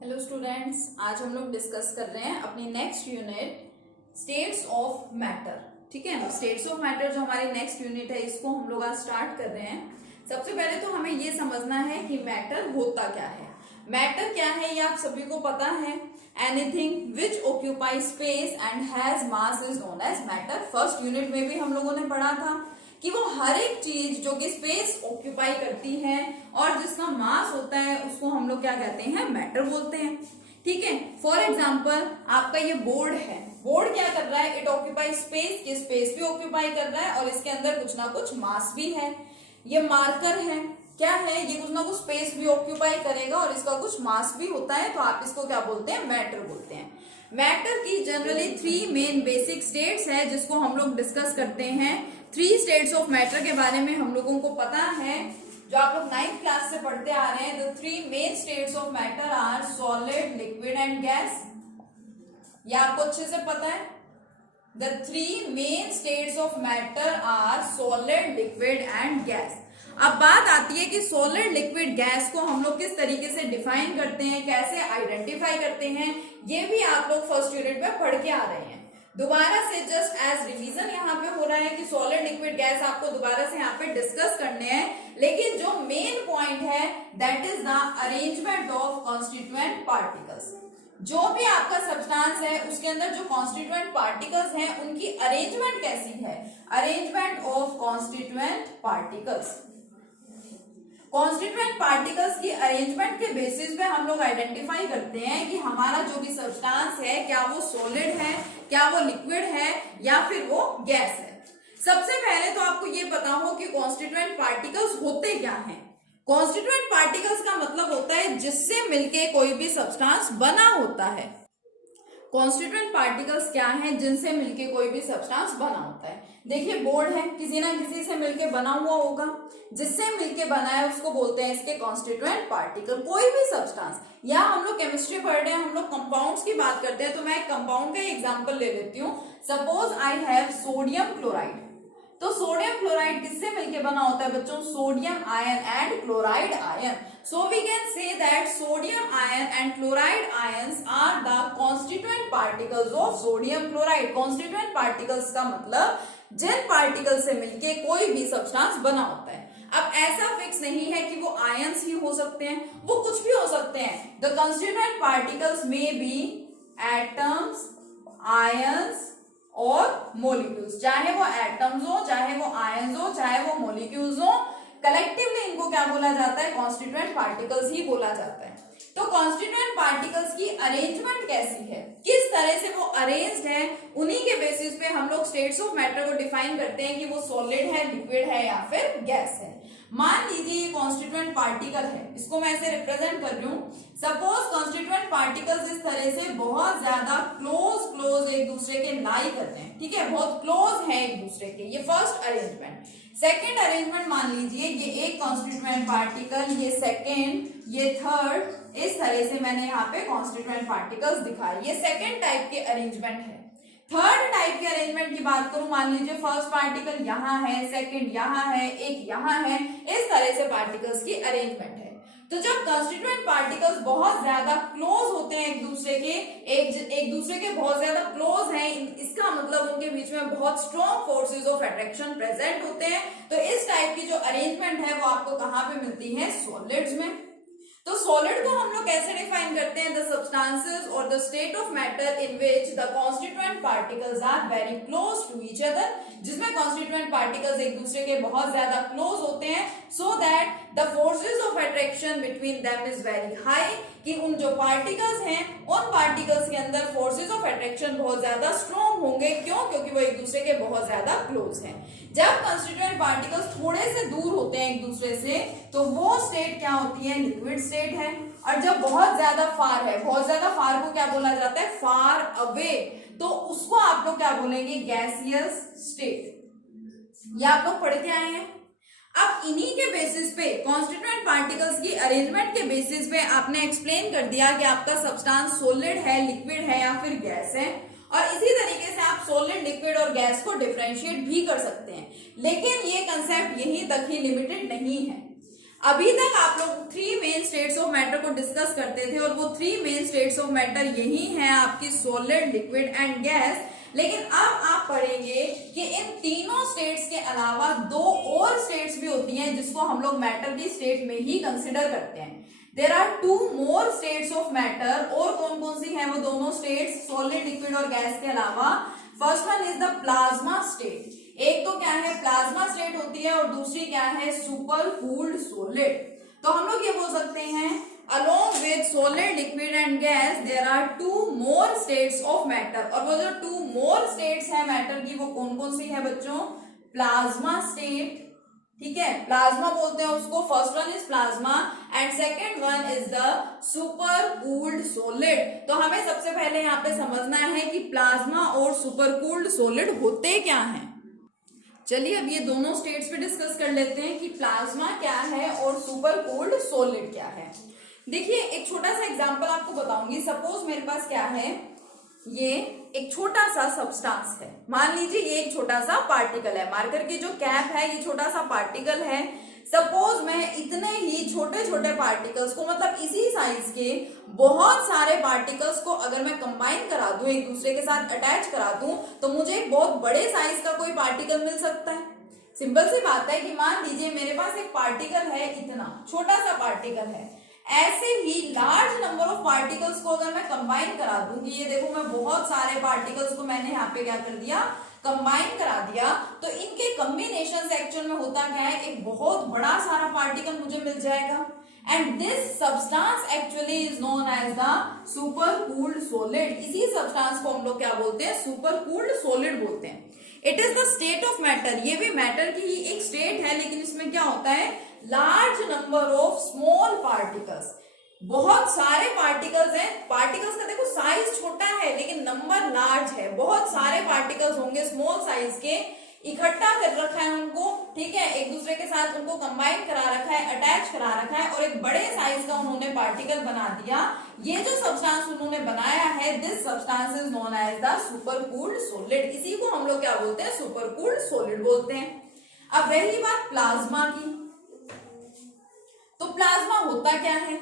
Hello students, आज हम लोग डिस्कस कर रहे हैं अपनी next unit states of matter. ठीक है ना, स्टेट्स ऑफ मैटर जो हमारी नेक्स्ट यूनिट है इसको हम लोग आज स्टार्ट कर रहे हैं। सबसे पहले तो हमें ये समझना है कि मैटर होता क्या है। मैटर क्या है ये आप सभी को पता है। Anything which occupy space and has mass is known as matter. First unit में भी हम लोगों ने पढ़ा था कि वो हर एक चीज जो कि स्पेस ऑक्यूपाई करती है और जिसका मास होता है उसको हम लोग क्या कहते हैं, मैटर बोलते हैं। ठीक है, फॉर एग्जाम्पल आपका ये बोर्ड है, बोर्ड क्या कर रहा है, इट ऑक्यूपाई स्पेस, की स्पेस भी ऑक्यूपाई कर रहा है और इसके अंदर कुछ ना कुछ मास भी है। ये मार्कर है, क्या है, ये कुछ ना कुछ स्पेस भी ऑक्यूपाई करेगा और इसका कुछ मास भी होता है, तो आप इसको क्या बोलते हैं, मैटर बोलते हैं। मैटर की जनरली 3 मेन बेसिक स्टेट्स है जिसको हम लोग डिस्कस करते हैं। 3 स्टेट्स ऑफ मैटर के बारे में हम लोगों को पता है, जो आप लोग 9th क्लास से पढ़ते आ रहे हैं। The 3 main states of matter are solid, liquid and gas. ये आपको अच्छे से पता है। The 3 main states of matter are solid, liquid and gas. अब बात आती है कि सॉलिड, लिक्विड, गैस को हम लोग किस तरीके से डिफाइन करते हैं, कैसे आइडेंटिफाई करते हैं, ये भी आप लोग फर्स्ट यूनिट में पढ़ के आ रहे हैं। दोबारा से जस्ट एज रिवीजन यहाँ पे हो रहा है कि सॉलिड, लिक्विड, गैस आपको दोबारा से यहाँ पे डिस्कस करने हैं, लेकिन जो मेन पॉइंट है that is the arrangement of constituent particles. जो भी आपका सब्सटेंस है उसके अंदर जो कॉन्स्टिट्यूएंट पार्टिकल्स हैं उनकी अरेंजमेंट कैसी है, arrangement of constituent particles. Constituent particles की अरेंजमेंट के बेसिस पे हम लोग आइडेंटिफाई करते हैं कि हमारा जो भी सब्सटेंस है क्या वो सॉलिड है, क्या वो लिक्विड है या फिर वो गैस है। सबसे पहले तो आपको ये पता हो कि कॉन्स्टिट्यूएंट पार्टिकल्स होते क्या हैं। कॉन्स्टिट्यूएंट पार्टिकल्स का मतलब होता है जिससे मिलके कोई भी सब्सटेंस बना होता है। कॉन्स्टिट्यूएंट पार्टिकल्स क्या हैं, जिनसे मिलके कोई भी सब्सटेंस बना होता है। देखिए बोर्ड है, किसी ना किसी से मिलके बना हुआ होगा, जिससे मिलके बना है उसको बोलते हैं इसके कॉन्स्टिट्यूएंट पार्टिकल। कोई भी सब्सटेंस, या हम लोग केमिस्ट्री पढ़ रहे हैं, हम लोग कंपाउंड्स की बात करते हैं, तो मैं एक कंपाउंड का एग्जांपल ले लेती हूँ। Suppose I have sodium chloride. तो सोडियम क्लोराइड किससे मिलके बना होता है बच्चों, sodium ion and chloride ion. So we can say that sodium ion and chloride ions are the constituent particles of sodium chloride. Constituent particles का मतलब जिन particle से मिलके कोई भी सब्सटेंस बना होता है। अब ऐसा फिक्स नहीं है कि वो आयंस ही हो सकते हैं, वो कुछ भी हो सकते हैं। The constituent particles may be atoms, ions और मोलिक्यूल्स। चाहे वो एटम्स हो, चाहे वो आयंस हो, चाहे वो मोलिक्यूल्स हो, कलेक्टिवली इनको क्या बोला जाता है, कॉन्स्टिट्यूएंट पार्टिकल्स ही बोला जाता है। तो कॉन्स्टिट्यूएंट पार्टिकल्स की अरेंजमेंट कैसी है, किस तरह से वो अरेंज्ड है, उन्हीं के बेसिस पे हम लोग स्टेट्स ऑफ मैटर को डिफाइन करते हैं कि वो सॉलिड है, लिक्विड है या फिर गैस है। मान लीजिए ये कॉन्स्टिट्यूएंट पार्टिकल है, इसको मैं ऐसे रिप्रेजेंट कर रही हूँ। सपोज कॉन्स्टिट्यूएंट पार्टिकल्स इस तरह से बहुत ज्यादा क्लोज एक दूसरे के लाई करते हैं। ठीक है, बहुत क्लोज है एक दूसरे के, ये फर्स्ट अरेंजमेंट। सेकेंड अरेंजमेंट मान लीजिए ये एक कॉन्स्टिट्यूएंट पार्टिकल, ये सेकेंड, ये थर्ड, इस तरह से मैंने यहाँ पे कॉन्स्टिट्यूएंट पार्टिकल्स दिखाए। ये सेकेंड टाइप के अरेंजमेंट है। थर्ड टाइप के अरेंजमेंट की बात करूं, मान लीजिए फर्स्ट पार्टिकल यहाँ है, सेकेंड यहाँ है, एक यहाँ है, इस तरह से पार्टिकल्स की अरेंजमेंट है। तो जब कॉन्स्टिट्यूएंट पार्टिकल्स बहुत ज्यादा क्लोज होते हैं एक दूसरे के, एक दूसरे के बहुत ज्यादा क्लोज हैं, इसका मतलब उनके बीच में बहुत strong forces of attraction present होते हैं। तो इस टाइप की जो अरेंजमेंट है वो आपको कहाँ पे मिलती है, सॉलिड्स में। तो सॉलिड को हम लोग कैसे डिफाइन करते हैं, द सब्सटेंसेस और the state of matter in which the constituent particles are very close to each other, जिसमें कॉन्स्टिट्यूएंट पार्टिकल्स एक दूसरे के बहुत ज्यादा क्लोज होते हैं, so that the forces of attraction between them is very high, कि उन जो पार्टिकल्स हैं उन पार्टिकल्स के अंदर फोर्सेस ऑफ अट्रैक्शन बहुत ज्यादा स्ट्रॉन्ग होंगे। क्यों, क्योंकि वो एक दूसरे के बहुत ज्यादा क्लोज हैं। जब कॉन्स्टिट्यूएंट पार्टिकल्स थोड़े से दूर होते हैं एक दूसरे से, तो वो स्टेट क्या होती है, लिक्विड स्टेट है। और जब बहुत ज्यादा फार है, बहुत ज्यादा फार को क्या बोला जाता है, फार अवे, तो उसको आप लोग क्या बोलेंगे, गैसियस स्टेट। ये आप लोग पढ़ के आए हैं। अब इन्हीं के बेसिस पे, कॉन्स्टिट्यूएंट पार्टिकल्स की अरेंजमेंट के बेसिस पे आपने एक्सप्लेन कर दिया कि आपका सब्सटेंस सॉलिड है, लिक्विड है या फिर गैस है। और इसी तरीके से आप सॉलिड, लिक्विड और गैस को डिफरेंशिएट भी कर सकते हैं। लेकिन ये कंसेप्ट यहीं तक ही लिमिटेड नहीं है। अभी तक आप लोग 3 मेन स्टेट्स ऑफ मैटर को डिस्कस करते थे और वो 3 मेन स्टेट्स ऑफ मैटर यही है आपकी सॉलिड, लिक्विड एंड गैस। लेकिन अब आप पढ़ेंगे कि इन तीनों स्टेट्स के अलावा 2 और स्टेट्स भी होती हैं जिसको हम लोग मैटर की स्टेट में ही कंसिडर करते हैं। There are 2 more states of matter. और कौन कौन सी हैं वो दोनों स्टेट्स, सॉलिड, लिक्विड और गैस के अलावा? First one is the plasma state. एक तो क्या है, प्लाज्मा स्टेट होती है, और दूसरी क्या है, सुपर कूल्ड सॉलिड। तो हम लोग ये बोल सकते हैं along with solid, liquid and gas there are 2 more states of matter। और वो जो 2 more states है मैटर की वो कौन कौन सी है बच्चों? प्लाज्मा स्टेट, ठीक है, प्लाज्मा बोलते हैं उसको। First one is plasma and second one is the super cooled solid. तो हमें सबसे पहले यहाँ पे समझना है कि प्लाज्मा और सुपर कूल्ड सॉलिड होते क्या हैं। चलिए अब ये दोनों स्टेट्स पे डिस्कस कर लेते हैं कि प्लाज्मा क्या है और सुपर कूल्ड सॉलिड क्या है। देखिए एक छोटा सा एग्जांपल आपको बताऊंगी। सपोज मेरे पास क्या है, ये एक छोटा सा सब्सटेंस है। मान लीजिए ये एक छोटा सा पार्टिकल है, मार्कर की जो कैप है ये छोटा सा पार्टिकल है। सपोज मैं इतने ही छोटे छोटे पार्टिकल्स को, मतलब इसी साइज के बहुत सारे पार्टिकल्स को अगर मैं कंबाइन करा दूं, एक दूसरे के साथ अटैच करा दूं, तो मुझे एक बहुत बड़े साइज का कोई पार्टिकल मिल सकता है। सिंपल सी बात है कि मान लीजिए मेरे पास एक पार्टिकल है, इतना छोटा सा पार्टिकल है। ऐसे ही लार्ज नंबर ऑफ पार्टिकल्स को अगर मैं कंबाइन करा दूं, कि ये देखो मैं बहुत सारे पार्टिकल्स को मैंने यहाँ पे क्या कर दिया, कंबाइन करा दिया, तो इनके कॉम्बिनेशन से एक्चुअल में होता क्या है, एक बहुत बड़ा सारा पार्टिकल मुझे मिल जाएगा। And this substance actually is known as the super cooled solid. इसी सब्सटेंस को हम लोग क्या बोलते हैं, सुपर कूल्ड सॉलिड बोलते हैं। It is the state of matter. ये भी मैटर की ही एक स्टेट है, लेकिन इसमें क्या होता है, large number of small particles. बहुत सारे पार्टिकल्स हैं। पार्टिकल्स का देखो साइज छोटा है लेकिन नंबर लार्ज है। बहुत सारे पार्टिकल्स होंगे स्मॉल साइज के, इकट्ठा कर रखा है उनको, ठीक है, एक दूसरे के साथ उनको कंबाइन करा रखा है, अटैच करा रखा है, और एक बड़े साइज का उन्होंने पार्टिकल बना दिया। ये जो सब्सटेंस उन्होंने बनाया है, this substance is known as the super cooled solid. इसी को हम लोग क्या बोलते हैं, सुपर कूल्ड सॉलिड बोलते हैं। अब रही बात प्लाज्मा की, तो प्लाज्मा होता क्या है?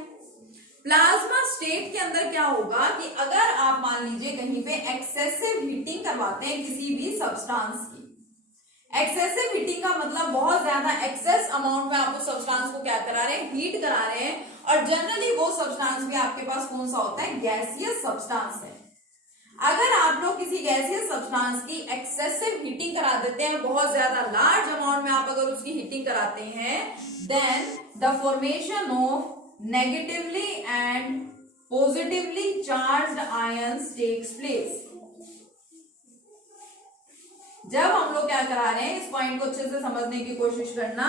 प्लाज्मा स्टेट के अंदर क्या होगा कि अगर आप मान लीजिए कहीं पे एक्सेसिव हीटिंग करवाते हैं किसी भी सब्सटेंस की, एक्सेसिव हीटिंग का मतलब बहुत ज्यादा एक्सेस अमाउंट में आप उस सब्सटेंस को क्या करा रहे हैं, हीट करा रहे हैं। और जनरली वो सब्सटेंस भी आपके पास कौन सा होता है, गैसियस सब्सटेंस है। अगर आप लोग किसी गैसियस सब्सटेंस की एक्सेसिव हीटिंग करा देते हैं, बहुत ज्यादा लार्ज अमाउंट में आप अगर उसकी हीटिंग कराते हैं, then the formation of negatively and positively charged ions takes place। जब हम लोग क्या करा रहे हैं, इस पॉइंट को अच्छे से समझने की कोशिश करना।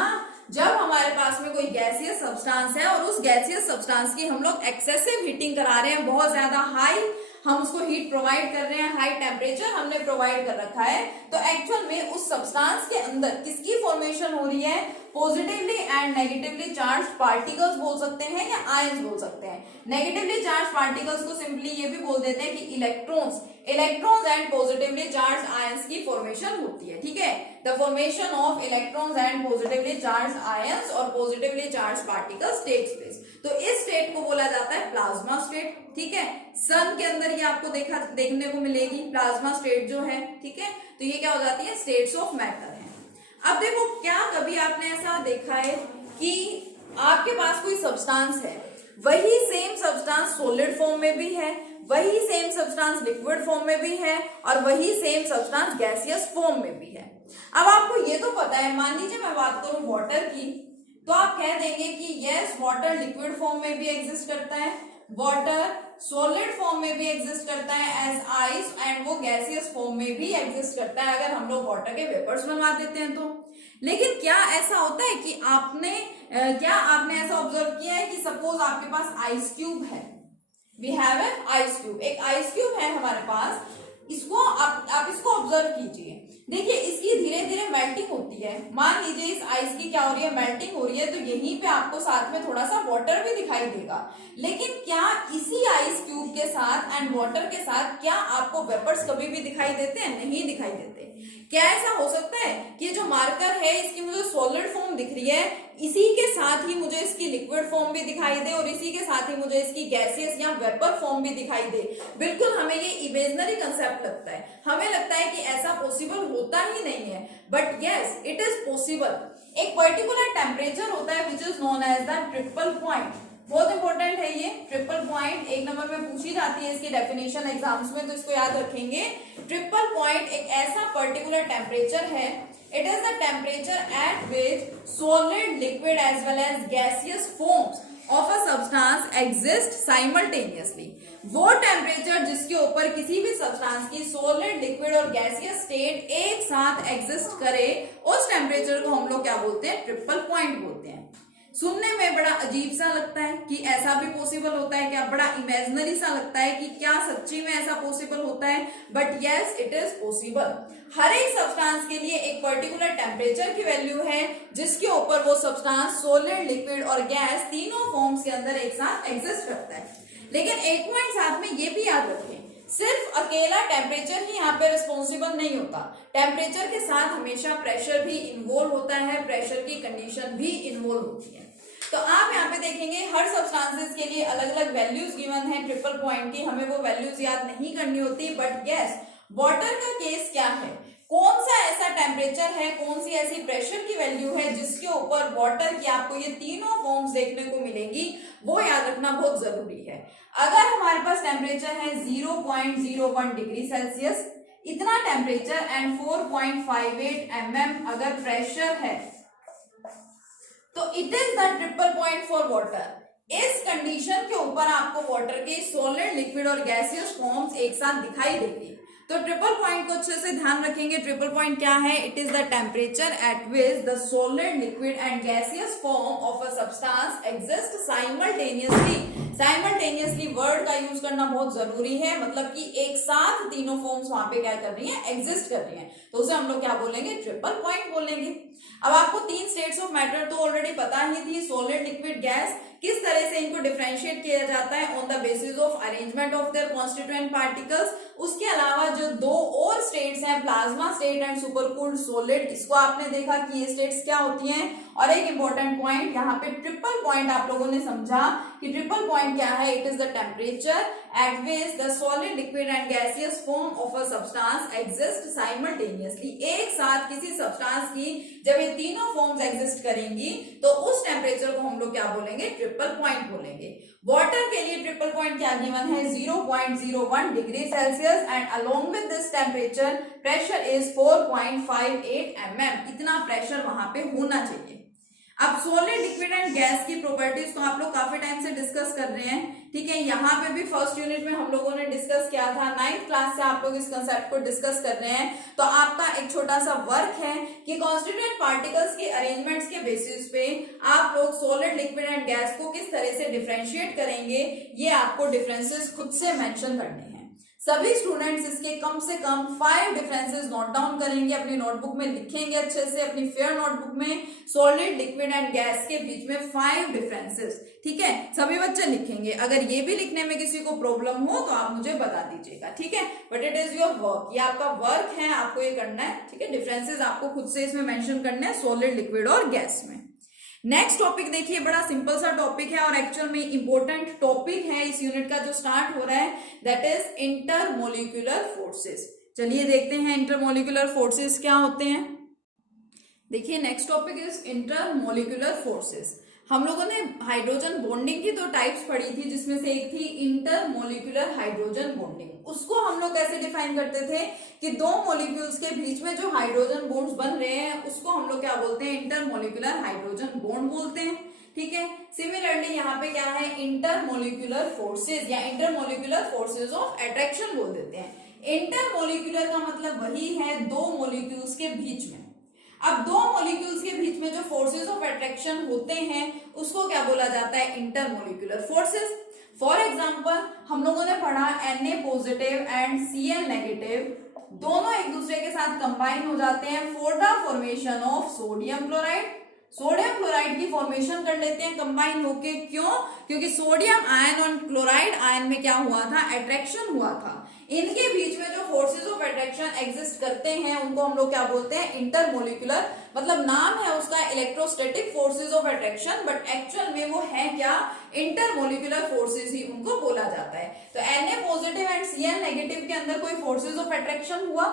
जब हमारे पास में कोई गैसियस सब्सटेंस है और उस गैसियस सब्सटेंस की हम लोग एक्सेसिव हीटिंग करा रहे हैं, बहुत ज्यादा हाई हम उसको हीट प्रोवाइड कर रहे हैं, हाई टेम्परेचर हमने प्रोवाइड कर रखा है, तो एक्चुअल में उस सब्सटेंस के अंदर किसकी फॉर्मेशन हो रही है, positively and negatively charge particles बोल सकते हैं या आयंस बोल सकते हैं। नेगेटिवली चार्ज पार्टिकल्स को सिंपली ये भी बोल देते हैं कि electrons and positively charge ions की फॉर्मेशन होती है, ठीक है। The formation of electrons and positively charge ions और positively charge particles takes place. तो इस स्टेट को बोला जाता है प्लाज्मा स्टेट, ठीक है। सन के अंदर ये आपको देखने को मिलेगी प्लाज्मा स्टेट जो है, ठीक है। तो ये क्या हो जाती है, स्टेट्स ऑफ मैटर है। अब देखो, क्या कभी आपने ऐसा देखा है कि आपके पास कोई सब्सटेंस है, वही सेम सब्सटेंस सॉलिड फॉर्म में भी है, वही सेम सब्सटेंस लिक्विड फॉर्म में भी है, और वही सेम सब्सटेंस गैसियस फॉर्म में भी है। अब आपको ये तो पता है, मान लीजिए मैं बात करूं वाटर की, तो आप कह देंगे कि यस वाटर लिक्विड फॉर्म में भी एग्जिस्ट करता है, वाटर सॉलिड फॉर्म में भी एग्जिस्ट करता है एज आइस, एंड वो गैसियस फॉर्म में भी एग्जिस्ट करता है अगर हम लोग वाटर के वेपर्स बनवा देते हैं तो। लेकिन क्या ऐसा होता है कि आपने ऐसा ऑब्जर्व किया है कि सपोज आपके पास आइस क्यूब है, we have an ice cube, एक आइस क्यूब है हमारे पास, इसको आप इसको ऑब्जर्व कीजिए। देखिए इसकी धीरे धीरे मेल्टिंग होती है। मान लीजिए इस आइस की क्या हो रही है, मेल्टिंग हो रही है, तो यहीं पे आपको साथ में थोड़ा सा वाटर भी दिखाई देगा। लेकिन क्या इसी आइस क्यूब के साथ एंड वाटर के साथ क्या आपको वेपर्स कभी भी दिखाई देते हैं? नहीं दिखाई देते। क्या ऐसा हो सकता है कि जो मार्कर है इसकी मुझे सॉलिड फॉर्म दिख रही है, इसी के साथ ही मुझे इसकी लिक्विड फॉर्म भी दिखाई दे और इसी के साथ ही मुझे इसकी गैसियस या वेपर फॉर्म भी दिखाई दे, बिल्कुल हमें ये इमेजिनरी कंसेप्ट लगता है। हमें लगता है कि ऐसा पॉसिबल होता ही नहीं है, but yes it is possible. एक पर्टिकुलर टेम्परेचर होता है which is known as the triple point. बहुत इंपॉर्टेंट है ये ट्रिपल पॉइंट, एक नंबर में पूछी जाती है इसकी डेफिनेशन एग्जाम्स में, तो इसको याद रखेंगे। ट्रिपल पॉइंट एक ऐसा पर्टिकुलर टेम्परेचर है, it is the temperature at which solid, liquid as well as gaseous forms of a substance exist simultaneously. वो टेम्परेचर जिसके ऊपर किसी भी सब्सटेंस की सॉलिड, लिक्विड और गैसियस स्टेट एक साथ एग्जिस्ट करे, उस टेम्परेचर को हम लोग क्या बोलते हैं? ट्रिपल पॉइंट बोलते हैं। सुनने में बड़ा अजीब सा लगता है कि ऐसा भी पॉसिबल होता है क्या, बड़ा इमेजिनरी सा लगता है कि क्या सच्ची में ऐसा पॉसिबल होता है, but yes it is possible. हर एक सब्सटेंस के लिए एक पर्टिकुलर टेम्परेचर की वैल्यू है जिसके ऊपर वो सब्सटेंस सॉलिड, लिक्विड और गैस तीनों फॉर्म्स के अंदर एक साथ एग्जिस्ट करता है। लेकिन एक पॉइंट साथ में ये भी याद रखें, सिर्फ अकेला टेम्परेचर ही यहाँ पे रिस्पॉन्सिबल नहीं होता, टेम्परेचर के साथ हमेशा प्रेशर भी इन्वॉल्व होता है, प्रेशर की कंडीशन भी इन्वॉल्व होती है। तो आप यहाँ पे देखेंगे हर सब्सटेंसेस के लिए अलग अलग वैल्यूज गिवन है ट्रिपल पॉइंट की, हमें वो वैल्यूज याद नहीं करनी होती, बट यस वाटर का केस क्या है, कौन सा ऐसा टेम्परेचर है, कौन सी ऐसी प्रेशर की वैल्यू है जिसके ऊपर वाटर की आपको ये तीनों फॉर्म्स देखने को मिलेंगी, वो याद रखना बहुत जरूरी है। अगर हमारे पास टेम्परेचर है 0.01 डिग्री सेल्सियस, इतना टेम्परेचर एंड 4.58 mm अगर प्रेशर है, तो it is the triple point for water. इस कंडीशन के ऊपर आपको वाटर के सॉलिड, लिक्विड और गैसियस फॉर्म्स एक साथ दिखाई देगी। तो ट्रिपल पॉइंट को अच्छे से ध्यान रखेंगे। ट्रिपल पॉइंट क्या है? It is the temperature at which the solid, liquid and gaseous form of a substance exist simultaneously. Simultaneously word का यूज करना बहुत जरूरी है, मतलब कि एक साथ तीनों फॉर्म्स वहां पे क्या कर रही हैं? एग्जिस्ट कर रही हैं, तो उसे हम लोग क्या बोलेंगे? ट्रिपल पॉइंट बोलेंगे। अब आपको तीन स्टेट्स ऑफ मैटर तो ऑलरेडी पता ही थी, सॉलिड, लिक्विड, गैस। किस तरह से इनको डिफरेंशिएट किया जाता है? On the basis of arrangement of their constituent particles. उसके अलावा जो दो और स्टेट्स हैं, plasma state and supercooled solid, इसको आपने देखा कि ये स्टेट्स क्या होती हैं। और एक इंपॉर्टेंट पॉइंट यहाँ पे ट्रिपल पॉइंट आप लोगों ने समझा कि ट्रिपल पॉइंट क्या है? It is the temperature at which the solid, liquid and gaseous form of a substance exist simultaneously. एक साथ किसी सब्सटेंस की जब ये तीनों फॉर्म्स एग्जिस्ट करेंगी तो उस टेम्परेचर को हम लोग क्या बोलेंगे? ट्रिपल पॉइंट बोलेंगे। वाटर के लिए ट्रिपल पॉइंट क्या गिवन है? 0.01 degree Celsius and along with this temperature pressure is 4.58 mm। इतना प्रेशर वहां पे होना चाहिए। अब सॉलिड, लिक्विड एंड गैस की प्रॉपर्टीज तो आप लोग काफी टाइम से डिस्कस कर रहे हैं, ठीक है। यहाँ पे भी फर्स्ट यूनिट में हम लोगों ने डिस्कस किया था, 9th क्लास से आप लोग इस कंसेप्ट को डिस्कस कर रहे हैं। तो आपका एक छोटा सा वर्क है कि कॉन्स्टिट्यूएंट पार्टिकल्स के अरेंजमेंट्स के बेसिस पे आप लोग सॉलिड, लिक्विड एंड गैस को किस तरह से डिफरेंशिएट करेंगे, ये आपको डिफरेंसेस खुद से मेंशन करने हैं। सभी स्टूडेंट्स इसके कम से कम 5 डिफरेंसेस नोट डाउन करेंगे, अपनी नोटबुक में लिखेंगे अच्छे से, अपनी फेयर नोटबुक में सॉलिड, लिक्विड एंड गैस के बीच में 5 डिफरेंसेस, ठीक है। सभी बच्चे लिखेंगे। अगर ये भी लिखने में किसी को प्रॉब्लम हो तो आप मुझे बता दीजिएगा, ठीक है। But it is your work, ये आपका वर्क है, आपको ये करना है, ठीक है। डिफरेंसेस आपको खुद से इसमें मेंशन करने हैं सॉलिड, लिक्विड और गैस में। नेक्स्ट टॉपिक देखिए, बड़ा सिंपल सा टॉपिक है और एक्चुअल में इंपॉर्टेंट टॉपिक है इस यूनिट का जो स्टार्ट हो रहा है, दैट इज इंटरमोलिक्यूलर फोर्सेस। चलिए देखते हैं इंटरमोलिक्यूलर फोर्सेस क्या होते हैं। देखिए next topic is intermolecular forces. हम लोगों ने हाइड्रोजन बॉन्डिंग की 2 टाइप्स पढ़ी थी, जिसमें से एक थी इंटरमोलिक्यूलर हाइड्रोजन बॉन्डिंग। उसको हम लोग कैसे डिफाइन करते थे कि 2 मॉलिक्यूल्स के बीच में जो हाइड्रोजन बॉन्ड्स बन रहे हैं उसको हम लोग क्या बोलते हैं? इंटरमोलिक्यूलर हाइड्रोजन बॉन्ड बोलते हैं, ठीक है। सिमिलरली यहाँ पे क्या है? इंटरमोलिक्यूलर फोर्सेज या इंटरमोलिक्यूलर फोर्सेज ऑफ अट्रैक्शन बोल देते हैं। इंटरमोलिक्यूलर का मतलब वही है 2 मॉलिक्यूल्स के बीच में। अब 2 मॉलिक्यूल्स के बीच में जो फोर्सेस ऑफ अट्रैक्शन होते हैं उसको क्या बोला जाता है? Intermolecular forces. फॉर एग्जांपल हम लोगों ने पढ़ा Na positive and Cl negative दोनों एक दूसरे के साथ कंबाइन हो जाते हैं for the formation of sodium chloride. Sodium chloride की फॉर्मेशन कर लेते हैं कंबाइन होके। क्यों? क्योंकि सोडियम आयन और क्लोराइड आयन में क्या हुआ था? अट्रैक्शन हुआ था। इनके बीच में जो फोर्सेस ऑफ अट्रैक्शन एग्जिस्ट करते हैं उनको हम लोग क्या बोलते हैं? इंटरमोलिकुलर, मतलब नाम है उसका electrostatic forces of attraction, but actual में वो है क्या? इंटरमोलिकुलर फोर्सेस ही उनको बोला जाता है। तो Na positive and Cl negative के अंदर कोई फोर्सेस ऑफ अट्रैक्शन हुआ,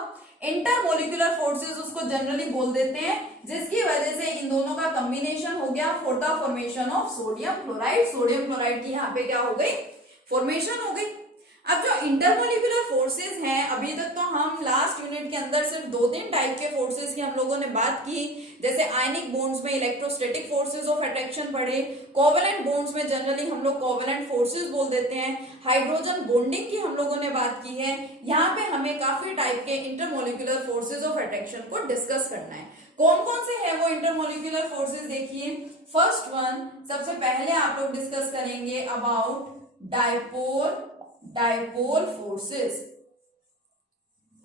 इंटरमोलिकुलर फोर्सेस उसको जनरली बोल देते हैं, जिसकी वजह से इन दोनों का कॉम्बिनेशन हो गया for the formation of sodium chloride. Sodium chloride की यहाँ पे क्या हो गई? फॉर्मेशन हो गई। अब जो इंटरमोलिकुलर फोर्सेस हैं, अभी तक तो हम लास्ट यूनिट के अंदर सिर्फ 2-3 टाइप के फोर्सेस की हम लोगों ने बात की, जैसे आयनिक बॉन्ड्स में इलेक्ट्रोस्टैटिक फोर्सेस ऑफ अट्रैक्शन पढ़े, कोवेलेंट बॉन्ड्स में जनरली हम लोग कोवेलेंट फोर्सेस बोल देते हैं, हाइड्रोजन बॉन्डिंग की हम लोगों ने बात की है। यहाँ पे हमें काफी टाइप के इंटरमोलिकुलर फोर्सेस ऑफ अट्रैक्शन को डिस्कस करना है। कौन कौन से है वो इंटरमोलिकुलर फोर्सेस? देखिए, फर्स्ट वन, सबसे पहले आप लोग डिस्कस करेंगे अबाउट डायपोल फोर्सेस।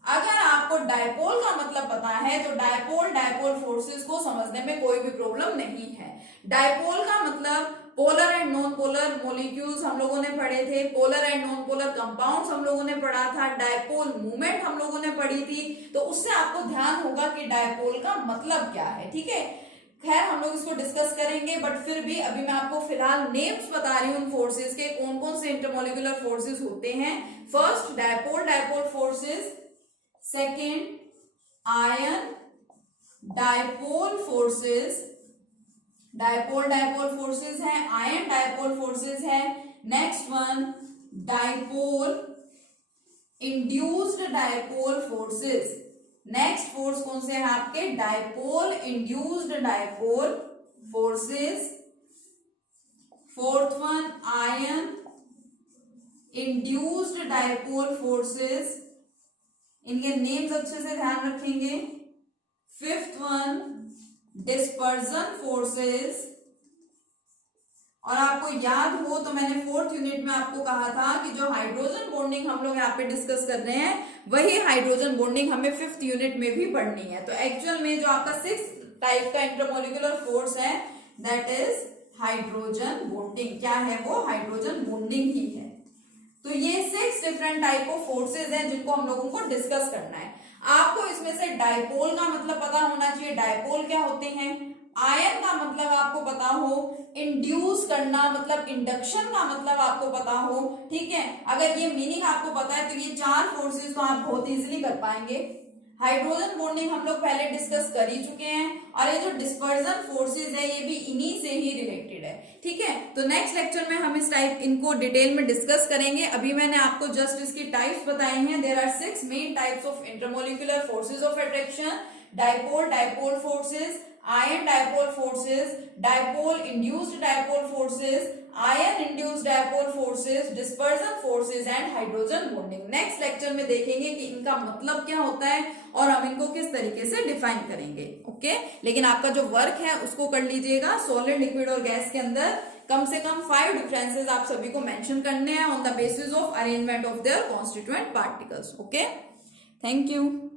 अगर आपको डायपोल का मतलब पता है तो डायपोल फोर्सेस को समझने में कोई भी प्रॉब्लम नहीं है। डायपोल का मतलब polar and non polar molecules हम लोगों ने पढ़े थे, polar and non polar compounds हम लोगों ने पढ़ा था, डायपोल मूवमेंट हम लोगों ने पढ़ी थी, तो उससे आपको ध्यान होगा कि डायपोल का मतलब क्या है। ठीक है, खैर हम लोग इसको डिस्कस करेंगे, बट फिर भी अभी मैं आपको फिलहाल नेम्स बता रही हूँ उन फोर्सेस के, कौन कौन से इंटरमोलिकुलर फोर्सेस होते हैं। First dipole forces, second ion dipole forces, dipole forces है, आयन डायपोल फोर्सेस है। Next one dipole induced dipole forces. Next force कौन से है आपके? Dipole induced dipole forces. Fourth one ion induced dipole forces, इनके names अच्छे से ध्यान रखेंगे। फिफ्थ वन डिस्पर्जन फोर्सेस, और आपको याद हो तो मैंने 4th यूनिट में आपको कहा था कि जो हाइड्रोजन बॉन्डिंग हम लोग यहाँ पे डिस्कस कर रहे हैं वही हाइड्रोजन बॉन्डिंग हमें 5th यूनिट में भी पढ़नी है। तो एक्चुअल में जो आपका 6th टाइप का इंटरमोलिकुलर फोर्स है दैट इज हाइड्रोजन बॉन्डिंग। क्या है वो? हाइड्रोजन बॉन्डिंग ही है। तो ये 6 डिफरेंट टाइप ऑफ फोर्सेस हैं जिनको हम लोगों को डिस्कस करना है। आपको इसमें से डायपोल का मतलब पता होना चाहिए, डायपोल क्या होते हैं। आयन का मतलब आपको पता हो, इंड्यूस करना मतलब इंडक्शन का मतलब आपको पता हो। ठीक है, अगर ये मीनिंग आपको पता है तो ये 4 फोर्सेस तो आप बहुत इजीली कर पाएंगे। हाइड्रोजन बॉन्डिंग हम लोग पहले डिस्कस कर ही चुके हैं, और ये जो डिस्पर्जन फोर्सेस है ये भी इन्हीं से ही रिलेटेड है। ठीक है, तो नेक्स्ट लेक्चर में हम इस टाइप इनको डिटेल में डिस्कस करेंगे। अभी मैंने आपको जस्ट इसकी टाइप्स बताई हैं। There are 6 main types of intermolecular forces of attraction, dipole forces, ion dipole forces, dipole induced dipole forces, ion induced dipole forces, dispersion forces and hydrogen bonding. Next lecture में देखेंगे कि इनका मतलब क्या होता है और हम इनको किस तरीके से डिफाइन करेंगे। ओके, लेकिन आपका जो वर्क है उसको कर लीजिएगा। सॉलिड, लिक्विड और गैस के अंदर कम से कम 5 डिफरेंसेस आप सभी को मेंशन करने हैं on the basis of arrangement of their constituent particles. Okay, thank you.